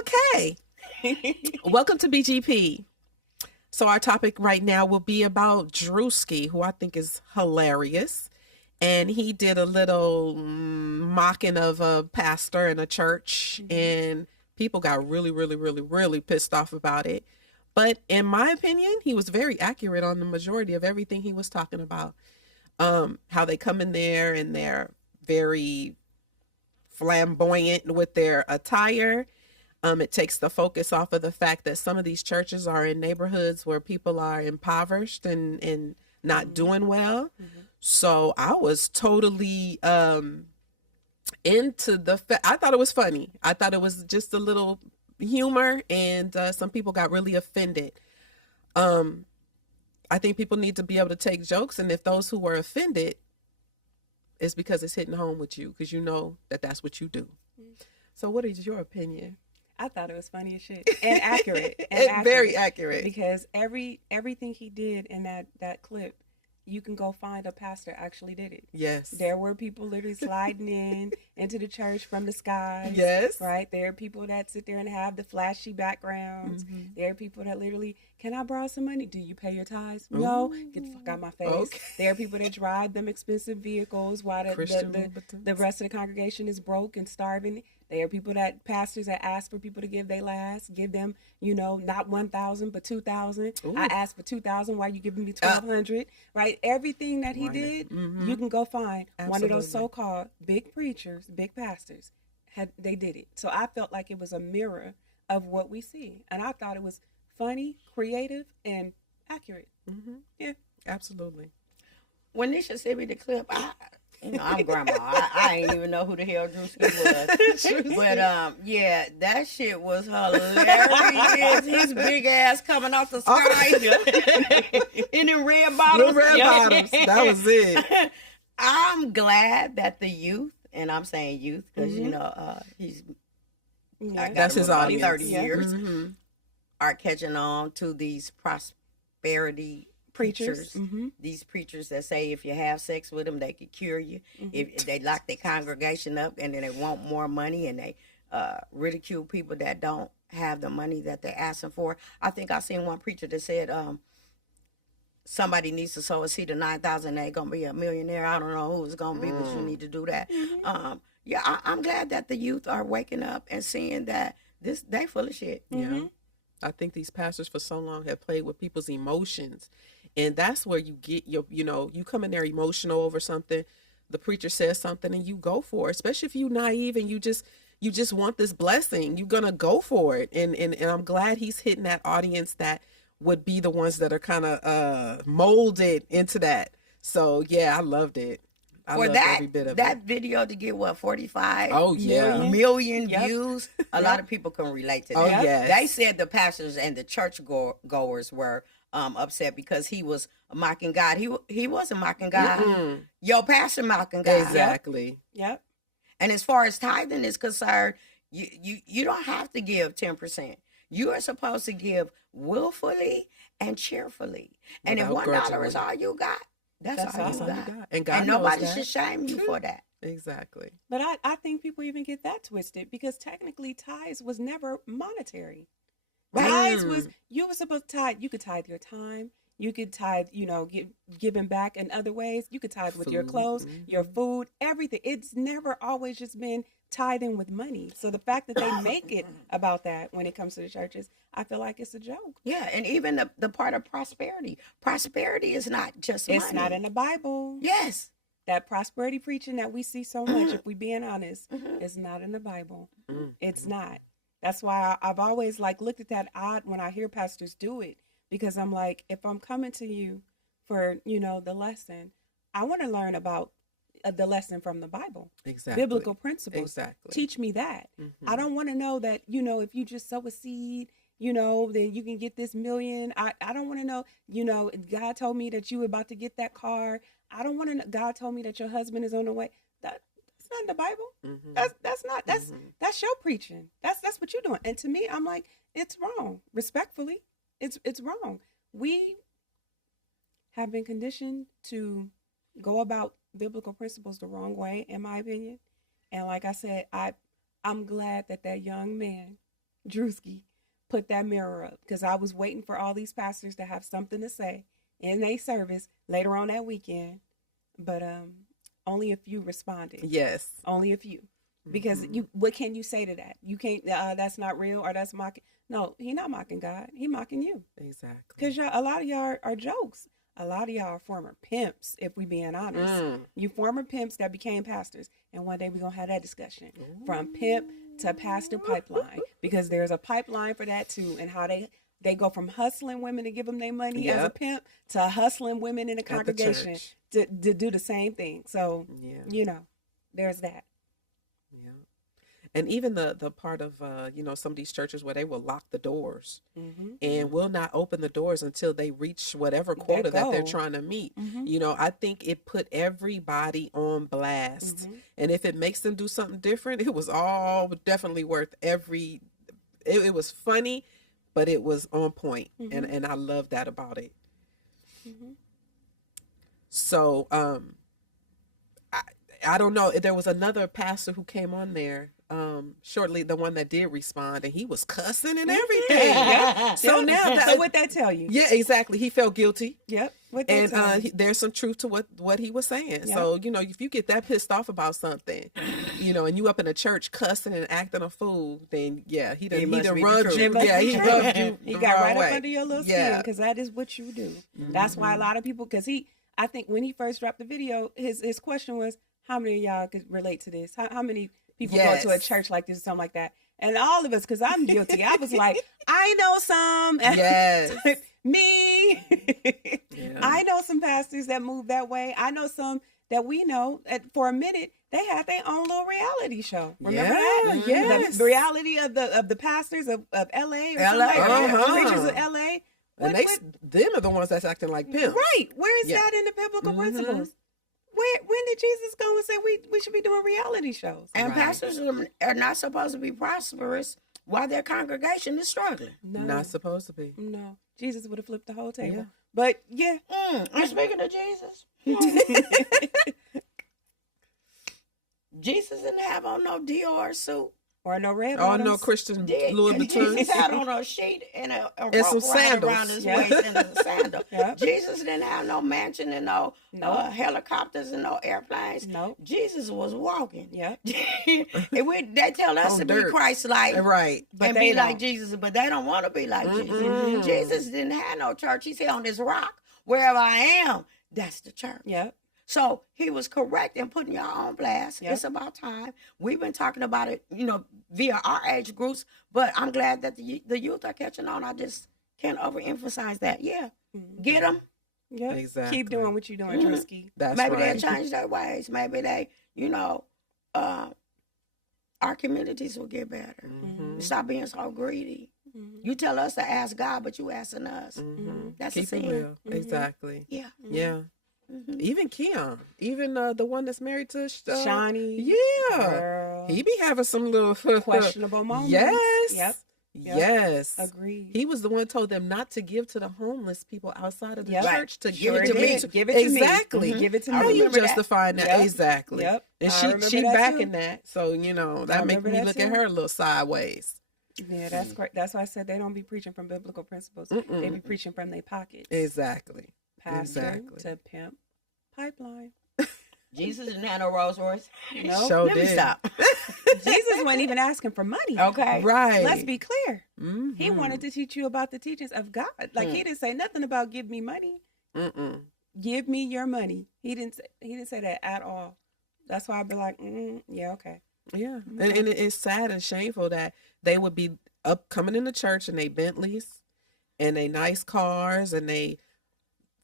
Okay. Welcome to BGP. So our topic right now will be about Druski, who I think is hilarious. And he did a little mocking of a pastor in a church, and people got really, really, really, really pissed off about it. But in my opinion, he was very accurate on the majority of everything he was talking about. How they come in there and they're very flamboyant with their attire. It takes the focus off of the fact that some of these churches are in neighborhoods where people are impoverished and not doing well. So I was totally into I thought it was funny. I thought it was just a little humor, and some people got really offended. I think people need to be able to take jokes, and if those who were offended, it's because it's hitting home with you, because you know that that's what you do. So what is your opinion? I thought it was funny as shit and accurate. Very accurate. Because everything he did in that clip, you can go find a pastor actually did it. Yes. There were people literally sliding into the church from the skies. Yes. Right? There are people that sit there and have the flashy backgrounds. There are people that literally, can I borrow some money? Do you pay your tithes? No. Get the fuck out of my face. Okay. There are people that drive them expensive vehicles while the rest of the congregation is broke and starving. There are pastors that ask for people to give their last, give them, not 1,000 but 2,000. I asked for 2,000. Why are you giving me 1,200? Right? Everything that he did, you can go find. Absolutely. One of those so-called big preachers, big pastors, they did it. So I felt like it was a mirror of what we see, and I thought it was funny, creative, and accurate. Yeah, absolutely. When Nisha sent me the clip, I'm grandma. I ain't even know who the hell Druski was. But yeah, that shit was hilarious. His big ass coming off the sky in the red bottoms. The red bottoms. That was it. I'm glad that the youth, and I'm saying youth because he's that's his audience. 30 years are catching on to these prosperity preachers. These preachers that say if you have sex with them, they could cure you. If they lock their congregation up and then they want more money, and they ridicule people that don't have the money that they're asking for. I think I seen one preacher that said somebody needs to sow a seed of 9,000, they're gonna be a millionaire. I don't know who it's gonna be, but you need to do that. I'm glad that the youth are waking up and seeing that they full of shit. I think these pastors for so long have played with people's emotions. And that's where you get you come in there emotional over something. The preacher says something and you go for it, especially if you're naive and you just want this blessing. You're going to go for it. And I'm glad he's hitting that audience that would be the ones that are kind of molded into that. So, yeah, I loved it. I loved every bit of that video to get 45 million views. A lot of people can relate to that. Oh, yes. They said the pastors and the church goers were upset because he was mocking God. He wasn't mocking God. Your pastor mocking God. Exactly. Yep. And as far as tithing is concerned, you don't have to give 10%. You are supposed to give willfully and cheerfully. And if $1 is all you got, that's all you got. And nobody should shame you for that. Exactly. But I think people even get that twisted, because technically tithes was never monetary. Tithes was, you were supposed to tithe. You could tithe your time. You could tithe, giving back in other ways. You could tithe with your clothes, your food, everything. It's never always just been tithing with money. So the fact that they make it about that when it comes to the churches, I feel like it's a joke. Yeah, and even the part of prosperity. Prosperity is not just money. It's not in the Bible. Yes. That prosperity preaching that we see so much, if we're being honest, is not in the Bible. It's not. That's why I've always looked at that odd when I hear pastors do it, because I'm like, if I'm coming to you for, the lesson, I want to learn about the lesson from the Bible. Exactly. Biblical principles. Exactly. Teach me that. I don't want to know that, if you just sow a seed, then you can get this million. I don't want to know, God told me that you were about to get that car. I don't want to know, God told me that your husband is on the way. That's not in the Bible. That's your preaching. That's what you're doing. And to me, I'm like, it's wrong. Respectfully, it's wrong. We have been conditioned to go about biblical principles the wrong way, in my opinion. And like I said, I'm glad that young man Druski, put that mirror up, because I was waiting for all these pastors to have something to say in their service later on that weekend, but only a few responded. Yes, only a few, because what can you say to that? You can't. That's not real, or that's mocking. No, he not mocking God. He mocking you. Exactly. Because a lot of y'all are jokes. A lot of y'all are former pimps, if we being honest. You former pimps that became pastors. And one day we're going to have that discussion. From pimp to pastor pipeline. Because there's a pipeline for that too. And how they go from hustling women to give them their money as a pimp to hustling women in the congregation to do the same thing. So, you know, there's that. And even the part of, some of these churches where they will lock the doors and will not open the doors until they reach whatever quota that they're trying to meet. I think it put everybody on blast. And if it makes them do something different, it was all definitely worth it was funny, but it was on point. And I love that about it. So, I don't know. There was another pastor who came on there shortly, the one that did respond, and he was cussing and everything. So now, what that tell you? Yeah, exactly. He felt guilty. Yep. And there's some truth to what he was saying. Yep. So if you get that pissed off about something, and you up in a church cussing and acting a fool, then he done rubbed you. Yeah, he rubbed you. He got right up under your little skin, because that is what you do. That's why a lot of people, because I think when he first dropped the video, his question was, how many of y'all could relate to this? How many people go to a church like this or something like that? And all of us, because I'm guilty, I was like, I know some. Yes. Me. I know some pastors that move that way. I know some that we know for a minute, they had their own little reality show. Remember that? Yes. The reality of the pastors of LA or something preachers of LA. And them are the ones that's acting like pimps. Right. Where is that in the biblical principles? When did Jesus go and say we should be doing reality shows? And pastors are not supposed to be prosperous while their congregation is struggling. No. Not supposed to be. No. Jesus would have flipped the whole table. But and speaking of Jesus, Jesus didn't have on no Dior suit. Or no red bottoms. Or no Christian Louis Vuitton. Jesus had on a sheet and a and some sandals around his waist and a sandal. Jesus didn't have no mansion and no helicopters and no airplanes. Jesus was walking. They tell us to be Christ-like, right? And be like Jesus, but they don't want to be like Jesus. Jesus didn't have no church. He said, on this rock, wherever I am, that's the church. So he was correct in putting y'all on blast. It's about time. We've been talking about it, via our age groups, but I'm glad that the youth are catching on. I just can't overemphasize that. Get them. Exactly. Keep doing what you're doing, Druski. Maybe they'll change their ways. Maybe they, our communities will get better. Stop being so greedy. You tell us to ask God, but you asking us. That's Keep a sin. It real. Exactly. Yeah. Even Keon, even the one that's married to Shawnee. Girl. He be having some little questionable moments. Yes. Agreed. He was the one told them not to give to the homeless people outside of the church, to give it to me. Give it to me. Exactly. Give it to me. How are you justifying that? Exactly. And she that backing that. So, that makes me look at her a little sideways. Yeah, that's great. That's why I said they don't be preaching from biblical principles. They be preaching from their pockets. Exactly. Pastor to pimp pipeline. Jesus didn't have no Rolls Royce. No, Let me stop. Jesus wasn't even asking for money. Okay, right. Let's be clear. He wanted to teach you about the teachings of God. Like he didn't say nothing about give me money. Give me your money. He didn't say that at all. That's why I'd be like, yeah, okay. Yeah, and it's sad and shameful that they would be coming in the church in they Bentleys and they nice cars and they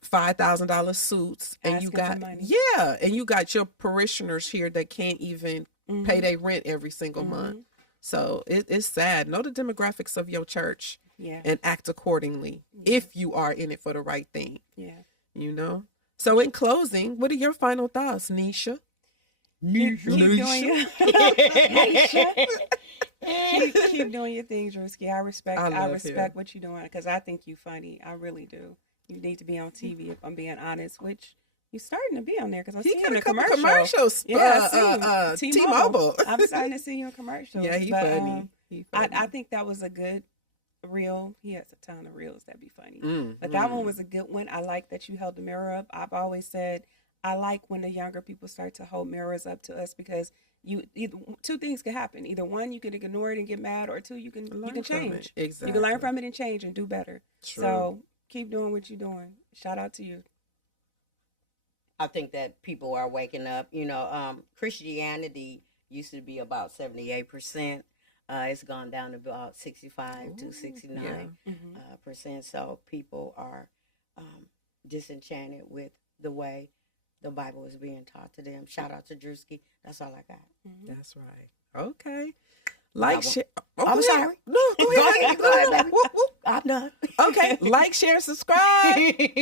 $5,000 suits, and you got and you got your parishioners here that can't even pay their rent every single month. So it's sad. Know the demographics of your church and act accordingly if you are in it for the right thing. So in closing, what are your final thoughts, Nisha? Keep doing your thing, Druski. I respect what you're doing, because I think you're funny. I really do. You need to be on TV, if I'm being honest, which you're starting to be on there, because I see you in the commercials. T-Mobile. I'm starting to see you in commercials. Yeah, he's funny. I think that was a good reel. He has a ton of reels that'd be funny. But that one was a good one. I like that you held the mirror up. I've always said I like when the younger people start to hold mirrors up to us, because two things can happen. Either one, you can ignore it and get mad, or two, you can change. Exactly. You can learn from it and change and do better. True. So keep doing what you're doing. Shout out to you. I think that people are waking up. Christianity used to be about 78%. It's gone down to about 65 to 69%. So people are disenchanted with the way the Bible is being taught to them. Shout out to Druski. That's all I got. That's right. Okay. Like, share. Oh, I'm sorry. No, go ahead. Go ahead, baby. I'm done. Okay. Like, share, subscribe.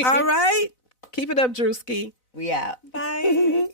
All right. Keep it up, Druski. We out. Bye.